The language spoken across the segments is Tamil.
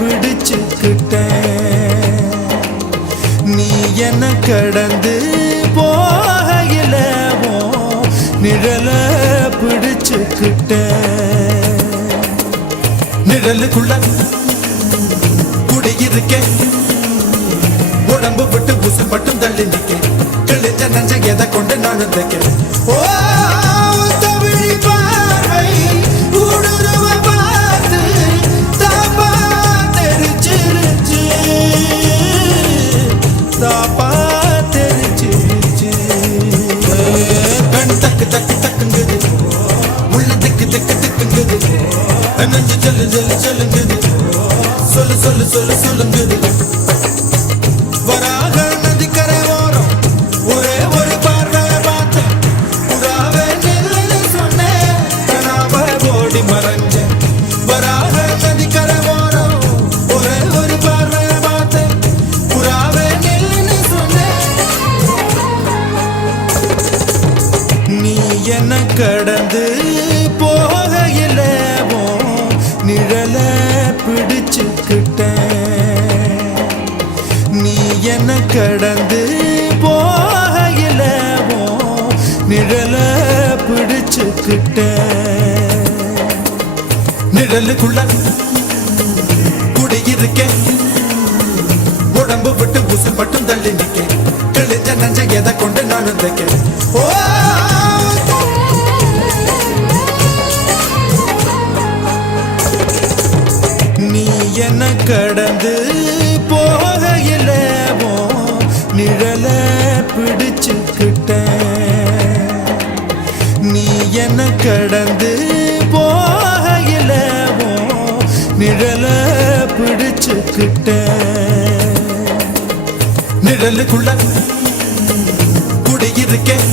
பிடிச்சுக்கிட்டேன். நீ என்ன கடந்து போகையில நிழல பிடிச்சுக்கிட்டேன். நிழலுக்குள்ள குடியிருக்கேன், உடம்பு விட்டு உசு மட்டும் தள்ளி நிக்க. கிழிஞ்ச நஞ்ச எதை கொண்டு நானும் தைக்க. ஓ தமிழ் பார்வை ஊடுருவ பார்த்து தாப்பா தெரிச்சிருச்சு, தாப்பா தெரிச்சிருச்சு. கண் தக்கு தக்கு தக்குங்குது, உள்ள திக்கு திக்கு திக்குங்குது, நெஞ்சு சொல்லு சொல்லு சொல்லுங்குது, சொல்லு சொல்லு சொல்லு சொல்லுங்குது. வராக நதிக்கரை ஓரம் ஒரே ஒரு பார்வை பார்த்தேன். புறாவே நில்லுன்னு சொன்னேன், கனாவ ஓடி மறைஞ்சேன். வராக நதிக்கரை ஓரம் ஒரே ஒரு பார்வை பார்த்தேன். புறாவே நில்லுன்னு சொன்னேன். நீ என்ன கடந்து போகையில நிழல பிடிச்சுக்கிட்டேன். நீ என்ன கடந்து போகையில நிழல பிடிச்சுக்கிட்டேன். நிழலுக்குள்ள குடியிருக்கேன், உடம்பு விட்டு உசு மட்டும் தள்ளி நிக்க. கிழிஞ்ச நஞ்ச எதை கொண்டு நானும் தைக்க. ஓ நீ என்ன கடந்து போகையில நிழல பிடிச்சுக்கிட்டேன். நீ என்ன கடந்து போகையில நிழல பிடிச்சுக்கிட்டேன். நிழலுக்குள்ள குடியிருக்கேன்,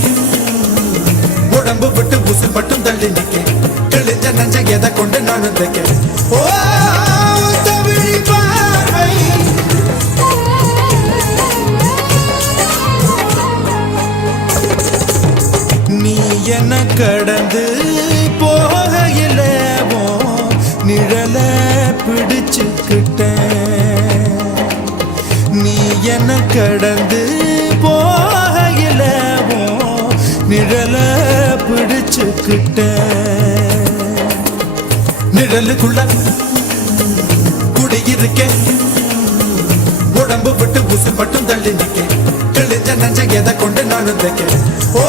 உடம்பு விட்டு உசு மட்டும் தள்ளி நிக்க. கிழிஞ்ச நஞ்ச எதை கொண்டு நானும் தைக்க. ஓ தமிழ் பார்வை நீ என்ன கடந்து போகையில நிழல பிடிச்சுக்கிட்டேன். நீ என்ன கடந்து போகையில நிழல பிடிச்சுக்கிட்டேன். நிழலுக்குள்ள குடியிருக்கேன், உடம்பு விட்டு உசு மட்டும் தள்ளி நிக்க. கிழிஞ்ச நஞ்ச எதை கொண்டு நானும் தைக்க. ஓ